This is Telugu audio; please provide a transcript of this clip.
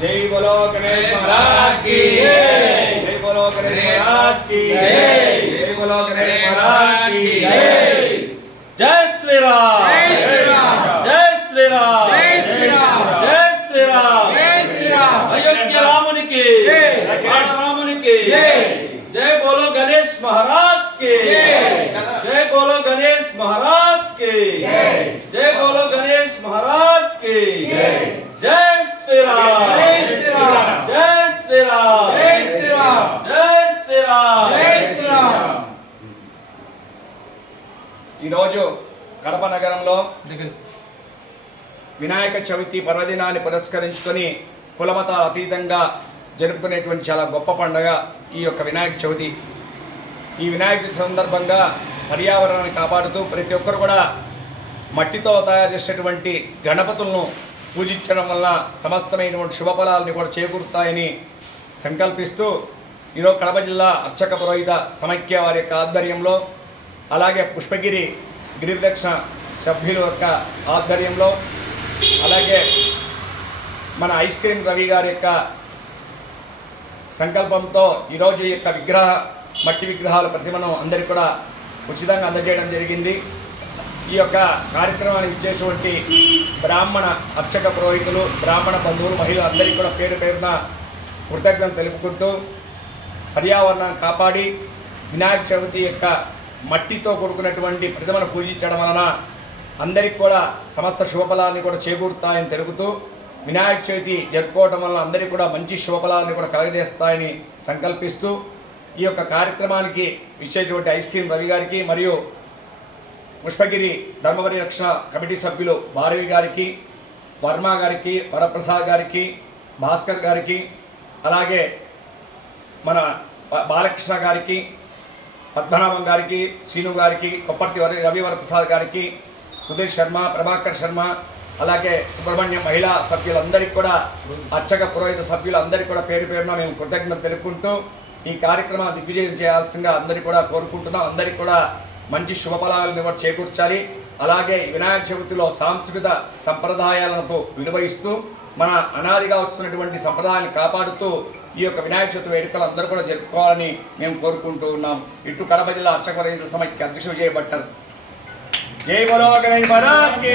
जय बोलो गणेश महाराज की जय बोलो गणेश महाराज की जय बोलो गणेश महाराज की जय श्री राम जय श्री राम जय श्री राम जय श्री राम जय श्री राम अयोध्या रामुनि की रामुनि की जय बोलो गणेश महाराज की जय बोलो गणेश महाराज की जय बोलो गणेश महाराज की जय श्री राम जय श्री राम जय श्री राम जय श्री राम जय श्री राम जय श्री राम ఈ రోజు కడప నగరంలో వినాయక చవితి పర్వదినాన్ని పురస్కరించుకొని కులమతాల అతీతంగా జరుపుకునేటువంటి చాలా గొప్ప పండుగ ఈ యొక్క వినాయక చవితి. ఈ వినాయక చవితి సందర్భంగా పర్యావరణాన్ని కాపాడుతూ ప్రతి ఒక్కరు కూడా మట్టితో తయారు చేసేటువంటి గణపతులను పూజించడం వల్ల సమస్తమైనటువంటి శుభఫలాలని కూడా చేకూరుతాయని సంకల్పిస్తూ ఈరోజు కడప జిల్లా అర్చక పురోహిత సమైక్య వారి యొక్క ఆధ్వర్యంలో, అలాగే పుష్పగిరి గిరిదక్షిణ సభ్యుల యొక్క ఆధ్వర్యంలో, అలాగే మన ఐస్ క్రీమ్ రవి గారి యొక్క సంకల్పంతో ఈరోజు ఈ యొక్క మట్టి విగ్రహాల ప్రతిమను అందరికీ కూడా ఉచితంగా అందజేయడం జరిగింది. ఈ యొక్క కార్యక్రమానికి ఇచ్చేటువంటి బ్రాహ్మణ అర్చక పురోహితులు, బ్రాహ్మణ బంధువులు, మహిళలు అందరికీ కూడా పేరు పేరున కృతజ్ఞతలు తెలుపుకుంటూ పర్యావరణాన్ని కాపాడి వినాయక చవితి యొక్క మట్టితో కూడుకున్నటువంటి ప్రతిమను పూజించడం వలన అందరికీ కూడా సమస్త శుభఫలాన్ని కూడా చేకూరుతాయని తెలుపుతూ వినాయక చవితి జరుపుకోవడం వల్ల అందరికీ కూడా మంచి శుభఫలాన్ని కూడా కలగజేస్తాయని సంకల్పిస్తూ ఈ యొక్క కార్యక్రమానికి ఇచ్చేటువంటి ఐస్ క్రీమ్ రవి గారికి మరియు పుష్పగిరి ధర్మవరి రక్షణ కమిటీ సభ్యులు భారవి గారికి, వర్మ గారికి, వరప్రసాద్ గారికి, భాస్కర్ గారికి, అలాగే మన బాలకృష్ణ గారికి, పద్మనాభం గారికి, శ్రీను గారికి, కొప్పర్తి రవి వరప్రసాద్ గారికి, సుధీర్ శర్మ, ప్రభాకర్ శర్మ, అలాగే సుబ్రహ్మణ్యం మహిళా సభ్యులందరికీ కూడా, అర్చక పురోహిత సభ్యులందరికీ కూడా పేరు పేరున మేము కృతజ్ఞతలు తెలుపుకుంటూ ఈ కార్యక్రమాన్ని దిగ్విజయం చేయాల్సిందిగా అందరికీ కూడా కోరుకుంటున్నాం. అందరికీ కూడా మంచి శుభఫలాలను కూడా చేకూర్చాలి. అలాగే వినాయక చవితిలో సాంస్కృతిక సంప్రదాయాలకు విలువయిస్తూ మన అనాదిగా వస్తున్నటువంటి సంప్రదాయాన్ని కాపాడుతూ ఈ యొక్క వినాయక చవితి వేడుకలు అందరూ కూడా జరుపుకోవాలని మేము కోరుకుంటూ ఉన్నాం. ఇటు కడప జిల్లా అర్చక పురోహిత సమైక్య అధ్యక్షుడు విజయ్ భట్టర్. జై బలో గణేష్ మహారాజ్ కి